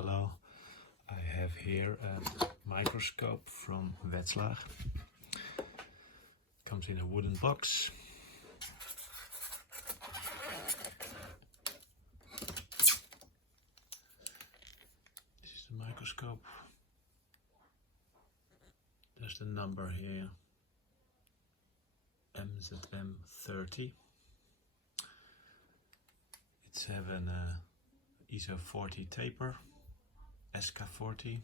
Hello, I have here a microscope from Wetzlar. Comes in a wooden box. This is the microscope. There's the number here, MZM30. It's have an ISO40 taper, SK40,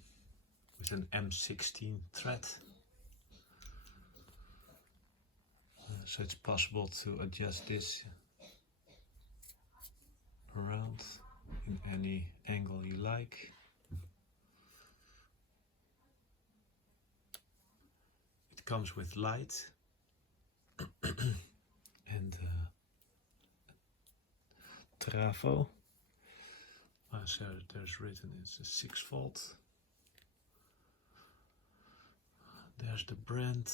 with an M16 thread. So it's possible to adjust this around in any angle you like. It comes with light and travo. So there's written it's a 6-volt. There's the brand.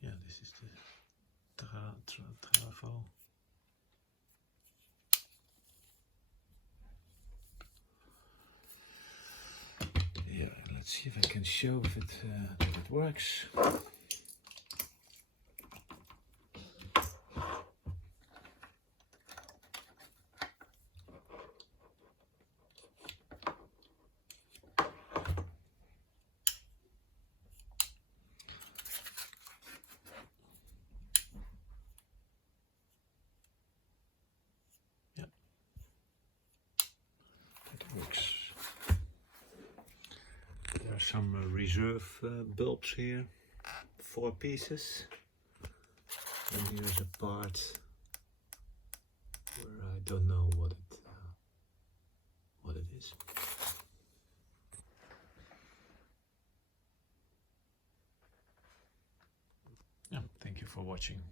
Yeah, this is the travo. Yeah, let's see if I can show if it works. Yeah, it works. There are some reserve bulbs here, 4 pieces, and here's a part where I don't know what it is. Yeah, thank you for watching.